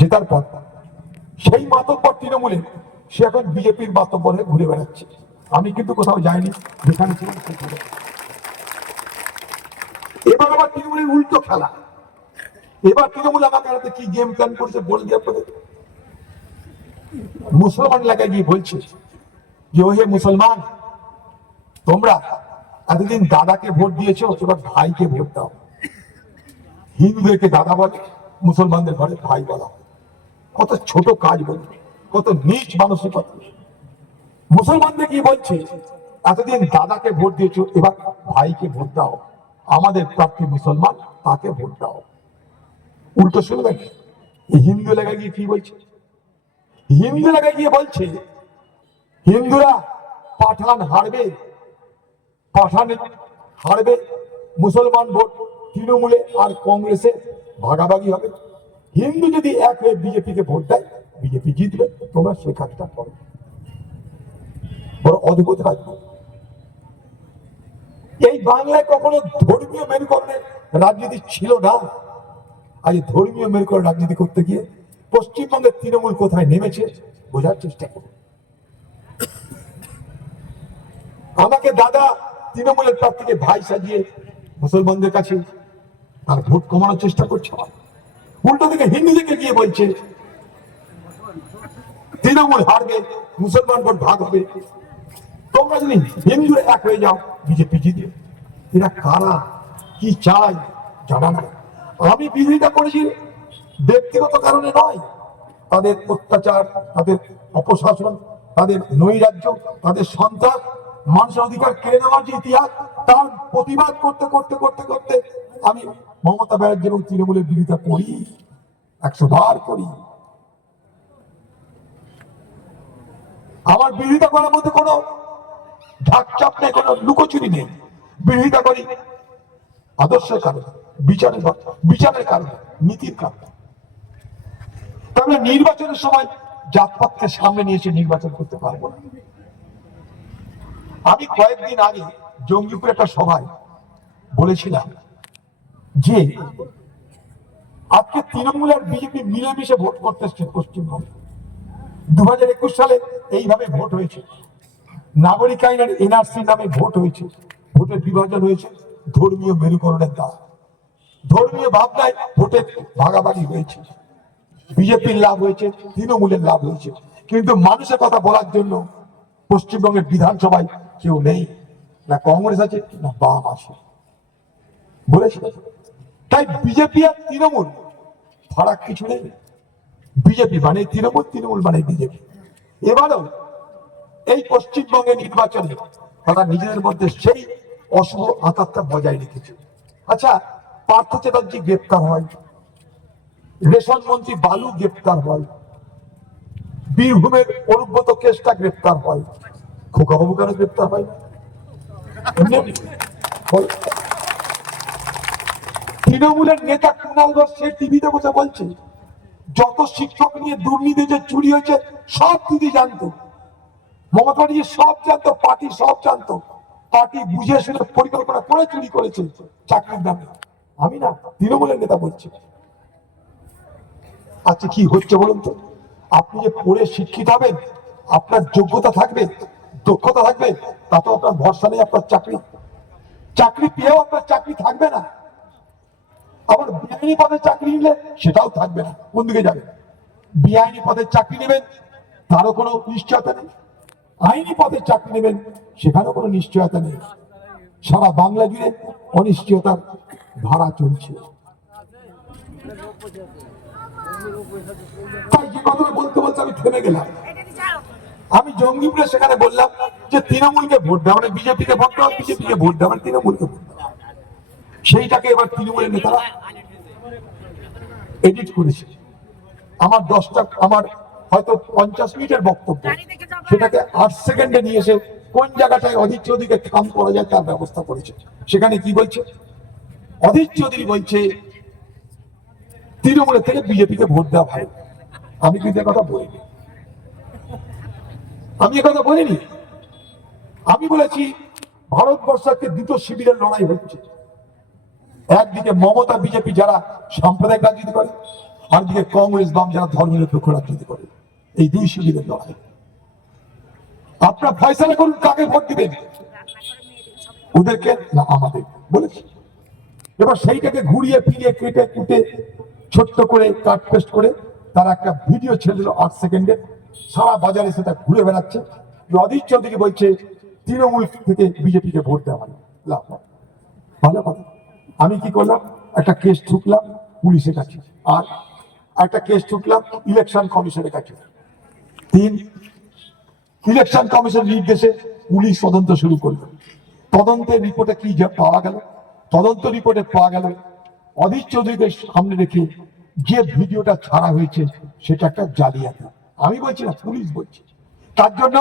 জেতার পর সেই মাতব্বর তৃণমূলে সে এখন বিজেপির হয়ে ঘুরে বেড়াচ্ছে। আমি কিন্তু কোথাও যাইনি, যেখানে ছিলাম সেখানে এবার আবার তৃণমূলের উল্টো খেলা। এবার তৃণমূল আমাকে হাতে কি গেম প্ল্যান করছে বলে দিয়ে আপনাদের? মুসলমান এলাকায় গিয়ে বলছে যে ও হে মুসলমান, তোমরা এতদিন দাদাকে ভোট দিয়েছ, এবার ভাইকে ভোট দাও। হিন্দুদেরকে দাদা বলে। মুসলমানদের ঘরে ভাই বলা। কত ছোট কাজ বলবে কত নিচ মানসিকতা। মুসলমানদের কি বলছে, এতদিন দাদাকে ভোট দিয়েছ, এবার ভাইকে ভোট দাও। আমাদের প্রার্থী মুসলমান, তাকে ভোট দাও। উল্টো শুনবেন হিন্দু এলাকায় গিয়ে কি বলছে? হিন্দু এলাকায় গিয়ে বলছে, হিন্দুরা পাঠান হারবে পাঠান হারবে, মুসলমান ভোট। তৃণমূলে আর কংগ্রেসে ভাগাভাগি হবে। হিন্দু যদি এক হয়ে বিজেপিকে ভোট দেয়, বিজেপি জিতবে, তোমরা সে কাজটা করো। বড় অদ্ভুত কাজ। এই বাংলায় কখনো ধর্মীয় মেরুকরণের রাজনীতি ছিল না। আজ ধর্মীয় মেরুকরণ রাজনীতি করতে গিয়ে পশ্চিমবঙ্গের তৃণমূল কোথায় নেমেছে, বোঝার চেষ্টা করুন। আমাকে দাদা তৃণমূলের প্রার্থীকে ভাই সাজিয়ে মুসলমানদের কাছে তার ভোট কমানোর চেষ্টা করছে। উল্টো দিকে হিন্দুদেরকে গিয়ে বলছে, তৃণমূল হারবে, মুসলমান ভোট ভাগ হবে। তোমরা যদি হিন্দু এক হয়ে যাও, বিজেপি জিতবে। এরা কারা? কি চাই জানা নাই। আমি বিরোধিতা করেছি, ব্যক্তিগত কারণে নয়। তাদের অত্যাচার, তাদের অপশাসন, তাদের নৈরাজ্য, তাদের সন্ত্রাস, মানুষের অধিকার কেড়ে নেওয়ার যে ইতিহাস, তার প্রতিবাদ করতে করতে করতে করতে আমি মমতা ব্যানার্জি এবং তৃণমূলের বিরোধিতা করি, একশো বার করি। আমার বিরোধিতা করার মধ্যে কোনো ঢাকচাপ নেই, কোনো লুকোচুরি নেই। বিরোধিতা করি আদর্শের কারণে, বিচারের বিচারের কারণে, নীতির কারণে। তাহলে নির্বাচনের সময় জাতপাতকে সামনে নিয়ে এসে নির্বাচন করতে পারব না। আমি কয়েকদিন আগে জঙ্গিপুর একটা সভায় বলেছিলাম যে আজকে তৃণমূল আর বিজেপি মিলেমিশে ভোট করতে এসছে পশ্চিমবঙ্গে। দু হাজার একুশ সালে এইভাবে ভোট হয়েছে। নাগরিক আইন আর এনআরসি নামে ভোট হয়েছে। ভোটের বিভাজন হয়েছে। ধর্মীয় মেরুকরণের দ্বারা। ধর্মীয় ভাবনায় ভোটের ভাগাভাগি হয়েছে। বিজেপির লাভ হয়েছে, তৃণমূলের লাভ হয়েছে। কিন্তু মানুষের কথা বলার জন্য পশ্চিমবঙ্গের বিধানসভায় কেউ নেই। না কংগ্রেস আছে, না বাম আছে। বলেছে তাই বিজেপি আর তৃণমূল, ফারাক কিছু নেই। বিজেপি মানে তৃণমূল তৃণমূল মানে বিজেপি। এবারও এই পশ্চিমবঙ্গে নির্বাচনে তারা নিজেদের মধ্যে সেই অশুভ আঘাতটা বজায় রেখেছে। আচ্ছা পার্থ চ্যাটার্জি গ্রেপ্তার হয়, রেশন মন্ত্রী বালু গ্রেপ্তার হয়, বীরভূমের অনুব্রত কেসটা গ্রেপ্তার হয়, খোকাবাবু কেন গ্রেপ্তার হয়। তৃণমূলের নেতা কুণাল ঘোষ সে টিভিতে বসে বলছে, যত শিক্ষক নিয়ে দুর্নীতি যে চুরি হয়েছে, সব দিদি জানতো। মমতা ব্যানার্জি সব জানতো, পার্টি সব জানতো। পার্টি বুঝে শুনে পরিকল্পনা করে চুরি করেছে চাকরির নামে। আমি না, তৃণমূলের নেতা বলছি। আচ্ছা কি হচ্ছে বলুন তো? আপনি যে পড়ে শিক্ষিত হবেন, আপনার যোগ্যতা থাকবে, দক্ষতা থাকবে তাতে আপনার ভরসা নেই আপনার চাকরি। চাকরি পেয়েও আপনার চাকরি থাকবে না। আবার বেআইনি পদে চাকরি নিলে সেটাও থাকবে না। কোন দিকে যাবে? বেআইনি পদে চাকরি নেবেন, তারও কোনো নিশ্চয়তা নেই। আইনি পদে চাকরি নেবেন, সেখানেও কোনো নিশ্চয়তা নেই। সারা বাংলা জুড়ে অনিশ্চয়তার ধারা চলছে। তাই যে বলতে বলতে আমি থেমে গেলাম। আমি জঙ্গিপুরে সেখানে বললাম যে তৃণমূলকে ভোট দেওয়া মানে বিজেপিকে ভোট দেওয়া, বিজেপিকে ভোট দেওয়া মানে তৃণমূলকে ভোট সেইটাকে এবার তৃণমূলের নেতারা এডিট করেছে। আমার দশটা আমার হয়তো পঞ্চাশ মিনিটের বক্তব্য সেটাকে আট সেকেন্ডে নিয়ে এসে কোন জায়গাটায় অধীর চৌধুরীকে খাম করা যায় তার ব্যবস্থা করেছে। সেখানে কি বলছে? অধীর চৌধুরী বলছে তৃণমূলের থেকে বিজেপিকে ভোট দেওয়া ভালো। আমি কিন্তু এ কথা বলিনি। আমি একথা কথা বলিনি। আমি বলেছি ভারতবর্ষ আজকে দুটো শিবিরের লড়াই হচ্ছে। একদিকে মমতা বিজেপি যারা সাম্প্রদায়িক রাজনীতি করে, আরেকদিকে কংগ্রেস বাম যারা ধর্মনিরপেক্ষ রাজনীতি করে। এই দুই শিবিরের লড়াই। আপনারা ফয়সালা করুন, কাকে ভোট দিবেন? ওদেরকে না, আমাদের। বলেছি। এবার সেইটাকে ঘুরিয়ে ফিরিয়ে কেটে কুটে ছোট্ট করে কাট পেস্ট করে তারা একটা ভিডিও ছেড়ে দিল আট সেকেন্ডে। সারা বাজারে সেটা ঘুরে বেড়াচ্ছে। অধীর চৌধুরী বলছে, তৃণমূল থেকে বিজেপিকে ভোট দেওয়া লাভ ভালো কথা। আমি কি করলাম? একটা কেস ঠুকলাম পুলিশের কাছে। আর একটা কেস ঠুকলাম ইলেকশন কমিশনের কাছে। তিন ইলেকশন কমিশন নির্দেশে পুলিশ তদন্ত শুরু করল। তদন্তের রিপোর্টে কি পাওয়া গেল? তদন্ত রিপোর্টে পাওয়া গেল, অধীর চৌধুরীকে সামনে রেখে যে ভিডিওটা ছাড়া হয়েছে, সেটা একটা জালিয়াতি। আমি বলছি না, পুলিশ বলছে। তার জন্য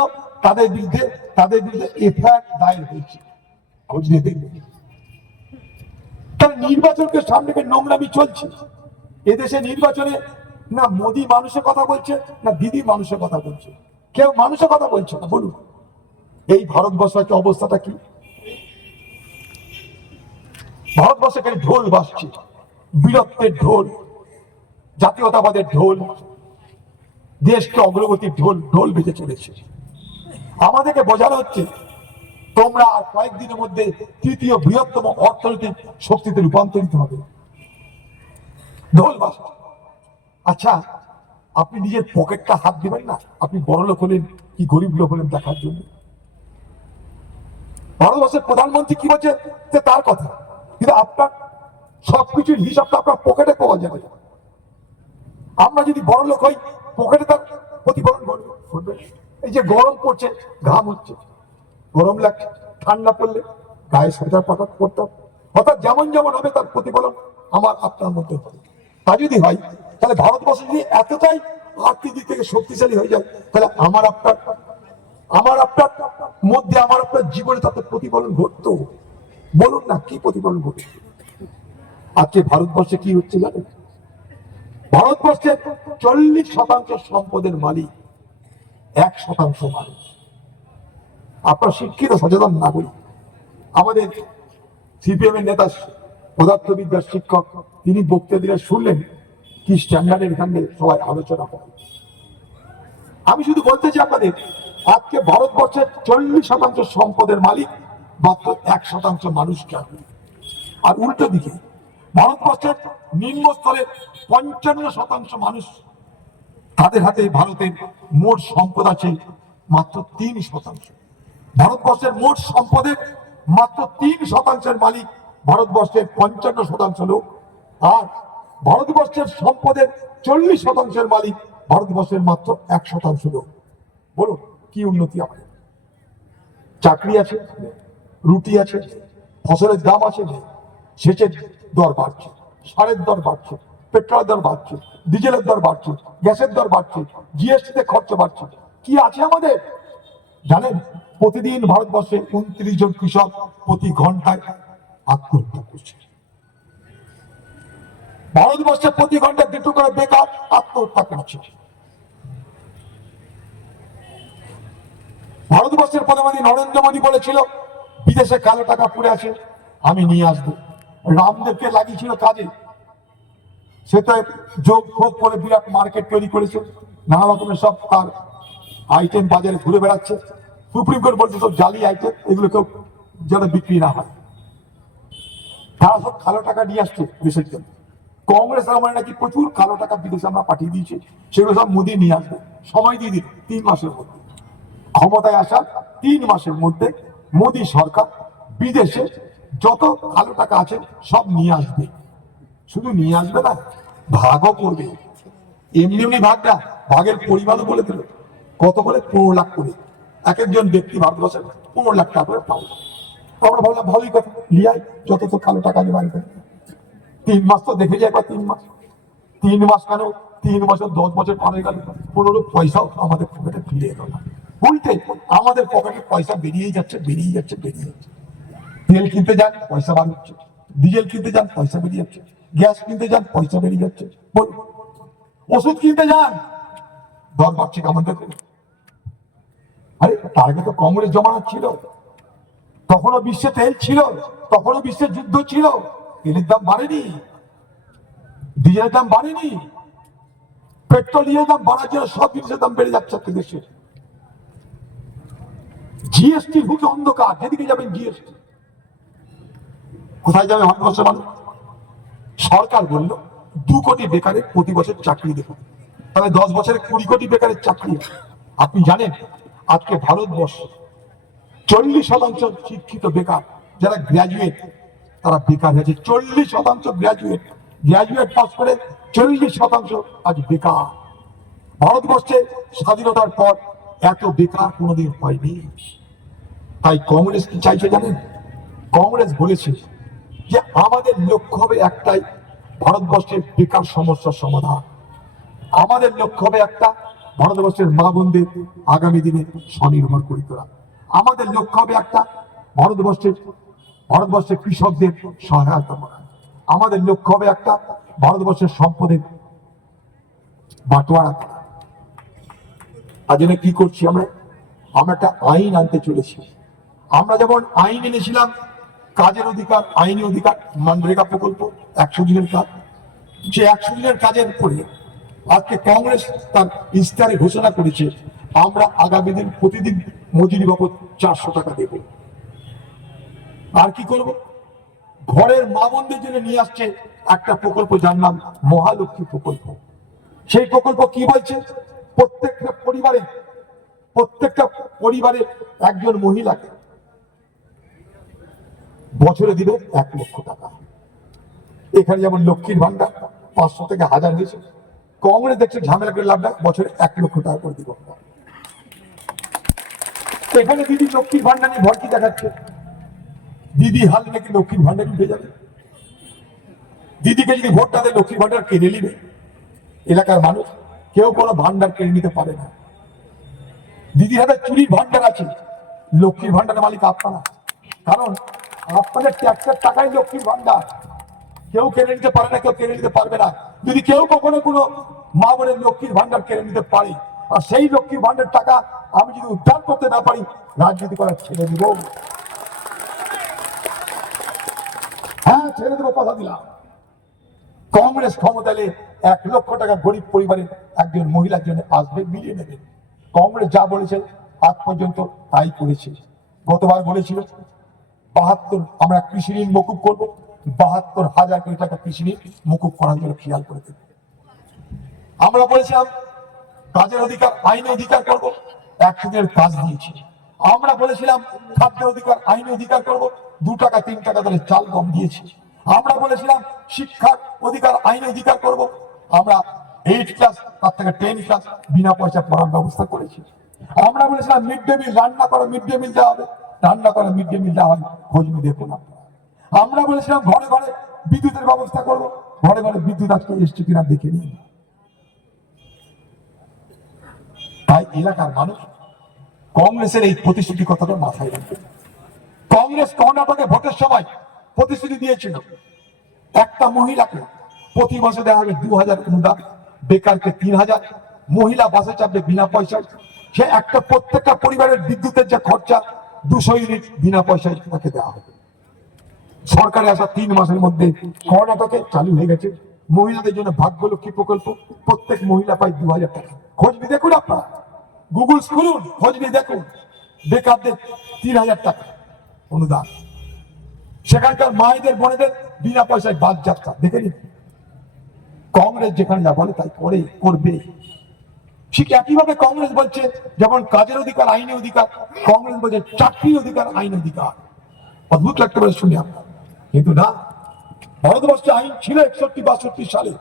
তাদের বিরুদ্ধে তাদের বিরুদ্ধে এফআইআর দায়ের হয়েছে। খোঁজ নিয়ে দেখবে তাহলে নির্বাচনকে সামনে রেখে নোংরামি চলছে। এদেশে নির্বাচনে না মোদি মানুষের কথা বলছে, না দিদি মানুষের কথা বলছে। কেউ মানুষের কথা বলছে না, বলুন। এই ভারতবর্ষের অবস্থাটা কি? ভারতবর্ষে খালি ঢোল বাজছে, বীরত্বের ঢোল, জাতীয়তাবাদের ঢোল, দেশকে অগ্রগতির ঢোল ঢোল বেজে চলেছে। আমাদেরকে বোঝানো হচ্ছে তোমরা আর কয়েকদিনের মধ্যে তৃতীয় বৃহত্তম অর্থনৈতিক শক্তিতে রূপান্তরিত হবে। আচ্ছা আপনি নিজের পকেটটা হাত দিবেন না? আপনি বড় লোক হলেন কি গরিব লোক হলেন দেখার জন্য? ভারতবর্ষের প্রধানমন্ত্রী কি বলছে যে তার কথা। কিন্তু আপনার সবকিছুর হিসাবটা আপনার পকেটে পাওয়া যাবে আমরা যদি বড় লোক হই, পকেটে তার প্রতিফলন ঘটবে। এই যে গরম পড়ছে, ঘাম হচ্ছে। গরম লাগছে ঠান্ডা পড়লে গায়ে সোয়েটার পাঠাত করতাম অর্থাৎ যেমন যেমন হবে তার প্রতিফলন আমার আপনার মধ্যে হবে। তা যদি হয়, তাহলে ভারতবর্ষ যদি এতটাই আর্থিক দিক থেকে শক্তিশালী হয়ে যায়, তাহলে আমার আপনার আমার আপনার মধ্যে, আমার আপনার জীবনে তাতে প্রতিফলন ঘটতো। বলুন না, কি প্রতিফলন ঘটে? আজকে ভারতবর্ষে কি হচ্ছে জানেন? ভারতবর্ষের চল্লিশ শতাংশ সম্পদের মালিক এক শতাংশ মানুষ। আপনার শিক্ষিত সচেতন নাগরিক। আমাদের সিপিএম এর নেতা, পদার্থবিদ্যার শিক্ষক, তিনি বক্তৃতা দিলে শুনলেন কি স্ট্যান্ডার্ডের এখানে সবাই আলোচনা করে। আমি শুধু বলতে চাই আপনাদের, আজকে ভারতবর্ষের চল্লিশ শতাংশ সম্পদের মালিক মাত্র এক শতাংশ মানুষকে আর উল্টো দিকে, ভারতবর্ষের নিম্ন স্তরের পঞ্চান্ন শতাংশ মানুষ তাদের হাতে ভারতের মোট সম্পদ আছে মাত্র তিন শতাংশ। ভারতবর্ষের মোট সম্পদের মাত্র তিন শতাংশের মালিক ভারতবর্ষের পঞ্চান্ন শতাংশ লোক। আর ভারতবর্ষের সম্পদের চল্লিশ শতাংশের মালিক ভারতবর্ষের মাত্র এক শতাংশ লোক। বলুন, কি উন্নতি আমাদের? চাকরি আছে, রুটি আছে, ফসলের দাম আছে, সেচের দর বাড়ছে, সারের দর বাড়ছে, পেট্রোলের দর বাড়ছে, ডিজেলের দর বাড়ছে, গ্যাসের দর বাড়ছে, জিএসটিতে খরচ বাড়ছে। কি আছে আমাদের? জানেন প্রতিদিন ভারতবর্ষে উনত্রিশ জন কৃষক প্রতি ঘন্টায় আত্মহত্যা করছে। ভারতবর্ষে প্রতি ঘন্টায় দুটো করে বেকার আত্মহত্যা করছে। ভারতবর্ষের প্রধানমন্ত্রী নরেন্দ্র মোদী বলেছিল, বিদেশে কালো টাকা পড়ে আছে, আমি নিয়ে আসব। রামদেবকে লাগিয়েছিল কাজে। সে তো যোগ ফোগ করে বিরাট মার্কেট তৈরি করেছে, নানা রকমের সব তার আইটেম বাজারে ঘুরে বেড়াচ্ছে। সুপ্রিম কোর্ট বলছে, সব জালি আইটেম এগুলো কেউ যেন বিক্রি না হয়। তারা সব কালো টাকা নিয়ে আসছে দেশের জন্য। কংগ্রেস আমার নাকি প্রচুর কালো টাকা বিদেশে আমরা পাঠিয়ে দিয়েছি, সেগুলো সব মোদী নিয়ে আসবে। সময় দিয়ে দিন, তিন মাসের মধ্যে। ক্ষমতায় আসার তিন মাসের মধ্যে মোদী সরকার বিদেশে যত কালো টাকা আছে সব নিয়ে আসবে। শুধু নিয়ে আসবে না, ভাগও করবে। এমনি এমনি ভাগটা, ভাগের পরিমাণও বলে দিল। কত করে? পনেরো লাখ করে। এক একজন ব্যক্তি ভারতবর্ষের পনেরো লাখ টাকা করে পাবো। আমরা ভাবলাম, ভালোই কথা, লিয়াই, যত তো কালো টাকা নিয়ে বাড়িতে তিন মাস তো দেখে যায় একবার তিন মাস। তিন মাস কেন? তিন বছর দশ বছর পার হয়ে গেল, পনেরো পয়সাও আমাদের পকেটে ফিরে এলো না। উল্টে আমাদের পকেটে পয়সা বেরিয়েই যাচ্ছে বেরিয়ে যাচ্ছে বেরিয়ে যাচ্ছে। তেল কিনতে যান, পয়সা বার হচ্ছে। ডিজেল কিনতে যান, পয়সা বেরিয়ে যাচ্ছে। গ্যাস কিনতে যান, পয়সা বেরিয়ে যাচ্ছে। ওষুধ কিনতে যান, দর বাড়ছে দেখুন আরে তার আগে তো কংগ্রেস জমানা ছিল। তখনও বিশ্বে তেল ছিল, তখনও বিশ্বে যুদ্ধ ছিল। তেলের দাম বাড়েনি, ডিজেলের দাম বাড়েনি, পেট্রোলিয়ামের দাম বাড়ার জন্য সব জিনিসের দাম বেড়ে যাচ্ছে একটা দেশে। জিএসটি হুকে অন্ধকার, যেদিকে যাবেন জিএসটি কোথায় যাবে ভারতবর্ষের মানুষ? সরকার বলল, দু কোটি বেকারের প্রতি বছর চাকরি দেবে তাহলে দশ বছরে কুড়ি কোটি বেকারের চাকরি। আপনি জানেন আজকে ভারতবর্ষে চল্লিশ শতাংশ শিক্ষিত বেকার যারা গ্র্যাজুয়েট তারা বেকার হয়েছে। চল্লিশ শতাংশ গ্র্যাজুয়েট গ্র্যাজুয়েট পাস করে চল্লিশ শতাংশ আজ বেকার। ভারতবর্ষে স্বাধীনতার পর এত বেকার কোনোদিন হয়নি। তাই কংগ্রেস কি চাইছে জানেন? কংগ্রেস বলেছে যে আমাদের লক্ষ্য হবে একটাই, ভারতবর্ষের বেকার সমস্যার সমাধান। আমাদের লক্ষ্য হবে একটা ভারতবর্ষের মা বোনদের আগামী দিনে স্বনির্ভর করে তোলা। আমাদের লক্ষ্য হবে একটা, ভারতবর্ষের ভারতবর্ষের কৃষকদের সহায়তা করা। আমাদের লক্ষ্য হবে একটা, ভারতবর্ষের সম্পদের বাটোয়ারা করা আর কি করছি আমরা? আমরা একটা আইন আনতে চলেছি। আমরা যেমন আইন এনেছিলাম, কাজের অধিকার, আইনি অধিকার মানরেগা প্রকল্প, একশো দিনের কাজ। যে একশো দিনের কাজের উপরে আজকে কংগ্রেস তার ইস্তারে ঘোষণা করেছে, আমরা আগামী দিন প্রতিদিন মজুরি বাবদ চারশো টাকা দেব। আর কি করব? ঘরের মা বোনদের জন্য নিয়ে আসছে একটা প্রকল্প যার নাম মহালক্ষ্মী প্রকল্প। সেই প্রকল্প কি বলছে? প্রত্যেকটা পরিবারে প্রত্যেকটা পরিবারে একজন মহিলাকে বছরে দিবে এক লক্ষ টাকা। এখানে যেমন লক্ষ্মীর ভান্ডার পাঁচশো থেকে হাজার হয়েছে কংগ্রেস দেখছে, ঝামেলা করে লাভ নাই, বছরে এক লক্ষ টাকা করে দিব। এখানে দিদি লক্ষ্মীর ভান্ডার ভর্তি দেখাচ্ছে? দিদি হাল নাকি লক্ষ্মীর ভান্ডার উঠে যাবে? দিদিকে যদি ভোটটা দেয়, লক্ষ্মীর ভান্ডার কেড়ে নিবে? এলাকার মানুষ, কেউ কোনো ভান্ডার কেড়ে নিতে পারে না। দিদির হাতে চুরির ভান্ডার আছে, লক্ষ্মীর ভান্ডারের মালিক আপনারা। কারণ আপনাদের ট্যাক্সের টাকাই লক্ষ্মীর ভান্ডার। কেউ কেড়ে নিতে পারে না, কেউ কেড়ে নিতে পারবে না। যদি কেউ কখনো কোনো মা বোনের লক্ষ্মীর ভান্ডার কেড়ে নিতে পারে। আর সেই লক্ষ্মীর ভান্ডার টাকা আমি যদি উদ্ধার করতে না পারি, রাজনীতি করা ছেড়ে দিব। হ্যাঁ ছেড়ে দেবো, কথা দিলাম। কংগ্রেস ক্ষমতা এলে এক লক্ষ টাকা গরিব পরিবারের একজন মহিলার জন্য আসবে মিলিয়ে নেবে। কংগ্রেস যা বলেছে আজ পর্যন্ত তাই করেছে। গতবার বলেছিল, বাহাত্তর আমরা কৃষি ঋণ মকুব করব, বাহাত্তর হাজার কোটি টাকা কৃষি ঋণ মকুব করার জন্য খেয়াল করে দেবে আমরা বলেছিলাম, কাজের অধিকার আইনি অধিকার করব একশো দিনের কাজ দিয়েছি। আমরা বলেছিলাম, খাদ্যের অধিকার আইনি অধিকার করব, দু টাকা, তিন টাকা ধরে চাল কম দিয়েছি। আমরা বলেছিলাম, শিক্ষার অধিকার আইনি অধিকার করব। আমরা এইট ক্লাস তার থেকে টেন ক্লাস বিনা পয়সা পড়ার ব্যবস্থা করেছি। আমরা বলেছিলাম মিড ডে মিল রান্না করা মিড ডে মিল দেওয়া হবে। রান্না করা মিড ডে মিল দেওয়া হয়, খোঁজ নিয়ে দেখুন আমরা বলেছিলাম, ঘরে ঘরে বিদ্যুতের ব্যবস্থা করব। ঘরে ঘরে বিদ্যুৎ আজকে এসছে কিনা দেখে নিন। তাই এলাকার মানুষ কংগ্রেসের এই প্রতিশ্রুতি কথাটা মাথায় রাখবে কংগ্রেস কর্ণাটকে ভোটের সময় প্রতিশ্রুতি দিয়েছিল। একটা মহিলাকে প্রতি মাসে দেওয়া হবে দু হাজার অনুদান, বেকারকে তিন হাজার মহিলা বাসে চাপবে বিনা পয়সায়। সে একটা প্রত্যেকটা পরিবারের বিদ্যুতের যে খরচা, দুশো ইউনিট বিনা পয়সায় তাকে দেওয়া হবে। সরকারে আসা তিন মাসের মধ্যে কর্ণাটকে চালু হয়ে গেছে। মহিলাদের জন্য ভাগ্যলক্ষ্মী প্রকল্প, প্রত্যেক মহিলা পায় দু হাজার টাকা। খোঁজ নিয়ে দেখুন আপনারা। গুগল খুলুন খোঁজ নিয়ে দেখুন বেকারদের তিন হাজার টাকা, অনুদান। সেখানকার মায়েদের, বোনেদের বিনা পয়সায় বাদ যাত্রা, দেখে নিন। কংগ্রেস যেখানে যা বলে, তাই করে, করবে। ঠিক একইভাবে কংগ্রেস বলছে, যেমন কাজের অধিকার আইনি অধিকার, কংগ্রেস বলছে চাকরির অধিকার আইনি অধিকার। অদ্ভুত লাগতে পারে শুনে আপনার। কিন্তু না, ভারতবর্ষে আইন ছিল একষট্টি বাষট্টি সালে,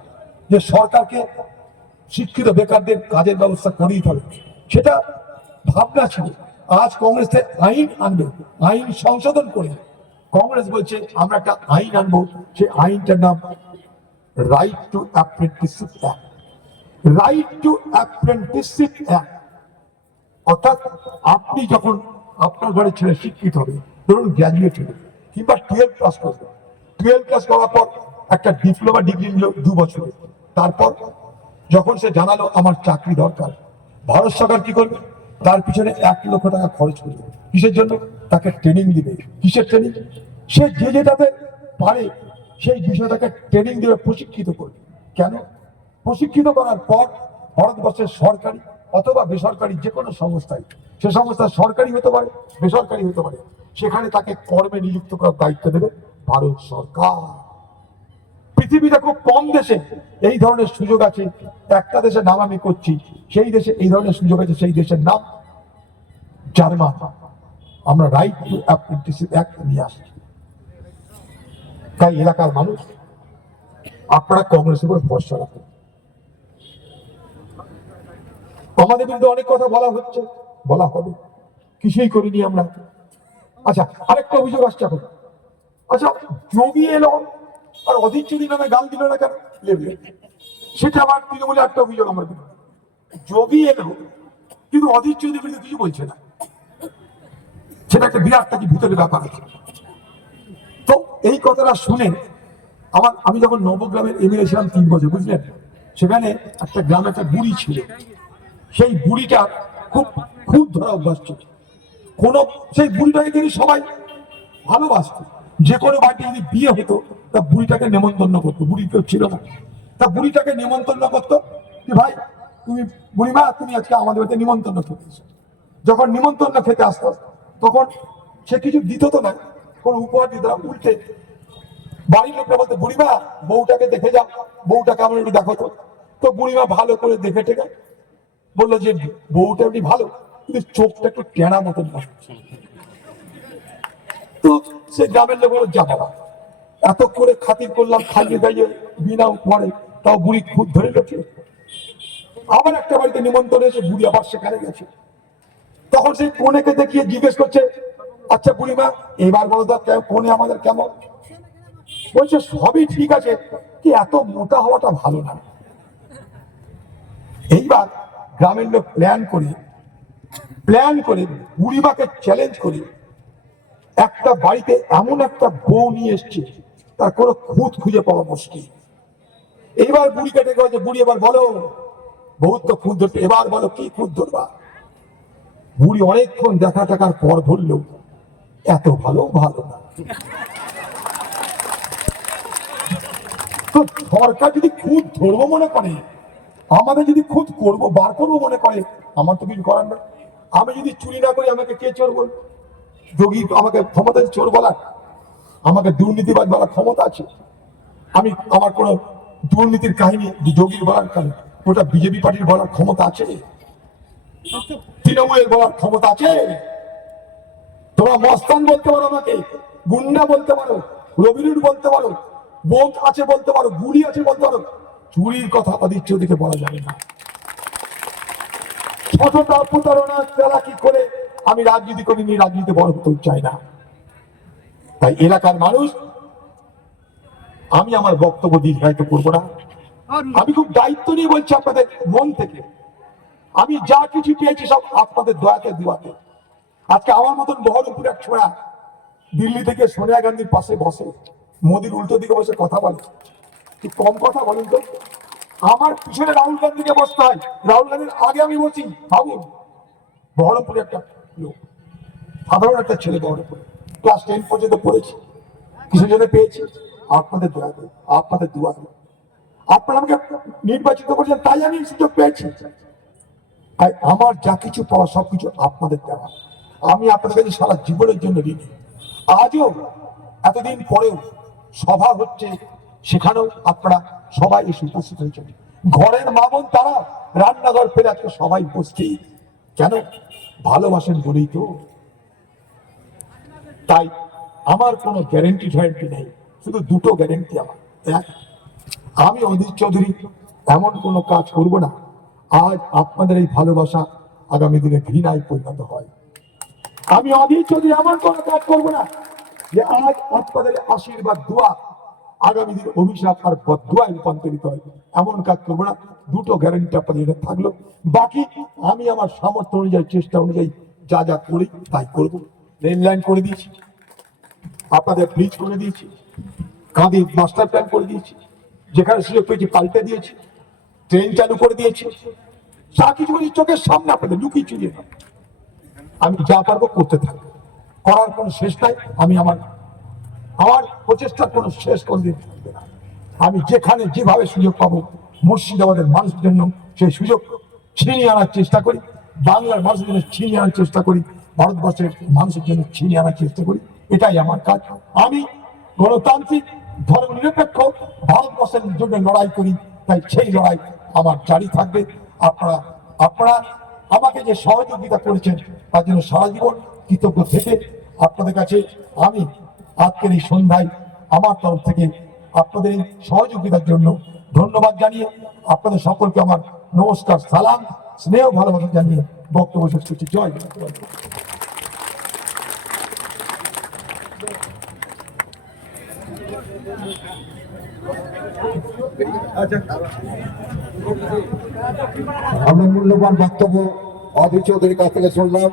যে সরকারকে শিক্ষিত বেকারদের কাজের ব্যবস্থা করেই হবে সেটা ভাবনা ছিল। আজ কংগ্রেস আইন আনবে, আইন সংশোধন করে কংগ্রেস বলছে, আমরা একটা আইন আনব, সেই আইনটার নাম right to apprenticeship act right to apprenticeship act অর্থাৎ আপনি যখন আপনার ঘরে ছেলে শিক্ষিত হবে, ধরুন গ্র্যাজুয়েট হলো কিংবা টুয়েলভ ক্লাস করবে। টুয়েলভ ক্লাস করার পর একটা ডিপ্লোমা ডিগ্রি নিল দু বছরে। তারপর যখন সে জানালো, আমার চাকরি দরকার। ভারত সরকার কি করবে? তার পিছনে এক লক্ষ টাকা খরচ করবে। কিসের জন্য? তাকে ট্রেনিং দিবে। কিসের ট্রেনিং সে যে যেটাতে পারে, সেই বিষয়টাকে ট্রেনিং দিয়ে প্রশিক্ষিত করবে। কেন? প্রশিক্ষিত করার পর ভারতবর্ষের সরকারি অথবা বেসরকারি যে কোনো সংস্থায়, সে সংস্থা সরকারি হতে পারে, বেসরকারি হতে পারে, সেখানে তাকে কর্মে নিযুক্ত করার দায়িত্ব দেবে ভারত সরকার। পৃথিবীতে খুব কম দেশে এই ধরনের সুযোগ আছে। একটা দেশে নাম আমি করছি সেই দেশে, এই ধরনের সুযোগ আছে সেই দেশের নাম জার্মান। আমরা রাইট টু অ্যাপ্রেন্টিসশিপ অ্যাক্ট নিয়ে আসছি। তাই এলাকার মানুষ, আপনারা কংগ্রেসের উপর ভরসা রাখুন। আমাদের বিরুদ্ধে অনেক কথা বলা হচ্ছে, বলা হবে। কিছুই করিনি আমরা। আচ্ছা আরেকটা অভিযোগ আসছে এখন। আচ্ছা যোগী এলো, আর অধীর চৌধুরী নামে গাল দিল না কেন? সেটা আমার তৃণমূলে একটা অভিযোগ আমার বিরুদ্ধে। যোগী এলো কিন্তু অধীর চৌধুরীর বিরুদ্ধে কিছু বলছে না। সেটা একটা বিরাট নাকি ভিতরে ব্যাপার আছে। তো এই কথাটা শুনে আমার, আমি যখন নবগ্রামের এমএলএ ছিলাম তিন বছর, বুঝলেন? সেখানে একটা গ্রামে একটা বুড়ি ছিল। সেই বুড়িটা খুব খুব ধরা অভ্যাস ছিল। কোনো, সেই বুড়িটাকে কিন্তু সবাই ভালোবাসত, যে কোনো বাড়িতে যদি বিয়ে হতো, তা বুড়িটাকে নেমন্তন্ন করতো। বুড়ি কেউ ছিল না। তা বুড়িটাকে নেমন্তন্ন করতো যে, ভাই তুমি বুড়িমা, তুমি আজকে আমাদের বাড়িতে নিমন্ত্রণ খেতে এসো। যখন নিমন্ত্রণ খেতে আসতো, তখন সে কিছু দিত তো না, কোনো উপহার দিত না, উল্টে। বাড়ির লোকরা বলতো, বুড়িমা, বউটাকে দেখে যাও একটু দেখো তো। তো বুড়িমা ভালো করে দেখে টেকে, বলল যে, বউটা এমনি ভালো, কিন্তু চোখটা একটু টেনা মতন তো সে গ্রামের লোক বলল, যা বাবা, এত করে খাতির করলাম, খাইয়ে দাইয়ে বিনা পরে তাও বুড়ি খুব ধরে রেখে আবার একটা বাড়িতে নিমন্ত্রণ এসে বুড়ি আবার সেখানে গেছে। তখন সেই কনেকে দেখিয়ে জিজ্ঞেস করছে আচ্ছা বুড়িমা, এবার বলো তো কনে আমাদের কেমন? বলছে, সবই ঠিক আছে কি এত মোটা হওয়াটা ভালো না। এইবার গ্রামের লোক প্ল্যান করে প্ল্যান করে বুড়িমাকে চ্যালেঞ্জ করে, একটা বাড়িতে এমন একটা বউ নিয়ে এসছে, তার কোনো খুঁত খুঁজে পাওয়া মুশকিল। এইবার বুড়িকে ডেকে বলছে, বুড়ি, এবার বলো বহুত তো খুঁত ধরতে, এবার বলো কি খুঁত ধরবা? বুড়ি অনেকক্ষণ দেখা টাকার পর ধরল এত ভালো ভালো না। তো সরকার যদি খুদ ধরবো মনে করে, আমাদের যদি খুদ করব, বার করব মনে করে, আমার তো কিছু করার নেই। আমি যদি চুরি না করি, আমাকে কে চোর বল? যোগী আমাকে ক্ষমতা চোর বলার। আমাকে দুর্নীতিবাদ বলার ক্ষমতা আছে। আমি, আমার কোনো দুর্নীতির কাহিনী যোগীর বলার কাহিনী ওটা বিজেপি পার্টির বলার ক্ষমতা আছে? তৃণমূলের বলার ক্ষমতা আছে? তোমরা মস্তান বলতে পারো আমাকে, গুন্ডা বলতে পারো রবিরুট বলতে পারো বোধ আছে বলতে পারো, গুলি আছে বলতে পারো, চুরির কথা তাদের চৌদিকে বলা যাবে না। ছোটটা প্রতারণা চালাকি করে? আমি রাজনীতি করিনি রাজনীতি বড় হতে চাই না। তাই এলাকার মানুষ, আমি আমার বক্তব্য দীর্ঘায়িত করব না। আমি খুব দায়িত্ব নিয়ে বলছি আপনাদের মন থেকে। আমি যা কিছু পেয়েছি সব আপনাদের দয়াতে দুয়াতে আজকে আমার মতন বহরমপুর এক ছোড়া দিল্লি থেকে সোনিয়া গান্ধীর পাশে বসে, মোদির উল্টো দিকে বসে কথা বলে। কি কম কথা বলেন তো? আমার পিছনে রাহুল গান্ধীকে বসতে হয়। রাহুল গান্ধীর আগে আমি বসি ভাবুন, বহরমপুরে একটা লোক, সাধারণ একটা ছেলে বহরমপুরে। ক্লাস টেন পর্যন্ত পড়েছি। কিছু জন্য পেয়েছি। আপনাদের দোয়া আপনাদের দোয়া আপনারা আমাকে নির্বাচিত করেছেন, তাই আমি সুযোগ পেয়েছি। তাই আমার যা কিছু পাওয়া সবকিছু আপনাদের দেওয়া। আমি আপনাদের কাছে সারা জীবনের জন্য ঋণী। আজও এতদিন পরেও সভা হচ্ছে, সেখানেও আপনারা সবাই এসে উপস্থিত হয়েছেন। ঘরের মা তারা রান্নাঘর ফেলে আজকে সবাই উপস্থিত। কেন? ভালোবাসেন বলেই তো। তাই আমার কোনো গ্যারেন্টি ট্যারেন্টি নেই। শুধু দুটো গ্যারেন্টি আমার। এক আমি অধীর চৌধুরী, এমন কোনো কাজ করব না। আজ আপনাদের এই ভালোবাসা আগামী দিনে ঘৃণায় পরিণত হয়। আমি অধীর চৌধুরী, এমন কোনো কাজ করব না যে আজ আপনাদের আশীর্বাদ, দোয়া, আগামী দিনে অভিশাপ আর বদুয়ায় রূপান্তরিত হয়। এমন কাজ করব না, দুটো গ্যারান্টি আপনাদের থাকল। বাকি আমি আমার সামর্থ্য অনুযায়ী, চেষ্টা অনুযায়ী যা যা করি তাই করব। রেল লাইন করে দিয়েছি, আপনাদের ব্রিজ করে দিয়েছি কাঁদি মাস্টার প্ল্যান করে দিয়েছি। যেখানে সুযোগ পেয়েছি পাল্টে দিয়েছি ট্রেন চালু করে দিয়েছি। যা কিছু করেছি চোখের সামনে আপনাদের লুকিয়ে চুরিয়ে না আমি যা পারব করতে থাকব। করার কোনো শেষ নাই, আমি আমার আমার প্রচেষ্টার কোনো শেষ কোন দিন থাকবে না। আমি যেখানে যেভাবে সুযোগ পাবো, মুর্শিদাবাদের মানুষের জন্য সেই সুযোগ ছিনিয়ে আনার চেষ্টা করি, বাংলার মানুষের জন্য ছিনিয়ে আনার চেষ্টা করি, ভারতবর্ষের মানুষের জন্য ছিনিয়ে আনার চেষ্টা করি, এটাই আমার কাজ। আমি গণতান্ত্রিক ধর্ম ভারতবর্ষের জন্য লড়াই করি, তাই সেই লড়াই আমার জারি থাকবে। আপনারা আপনারা আমাকে যে সহযোগিতা করেছেন, তার জন্য সারা জীবন কৃতজ্ঞ থেকে আপনাদের কাছে আমি আজকের এই সন্ধ্যায় আমার তরফ থেকে আপনাদের সহযোগিতার জন্য ধন্যবাদ জানিয়ে আপনাদের সকলকে আমার নমস্কার, সালাম, স্নেহ, ভালোবাসা জানিয়ে বক্তব্য শেষ করছি। জয় আমরা মূল্যবান বক্তব্য অধীর চৌধুরীর কাছ থেকে শুনলাম।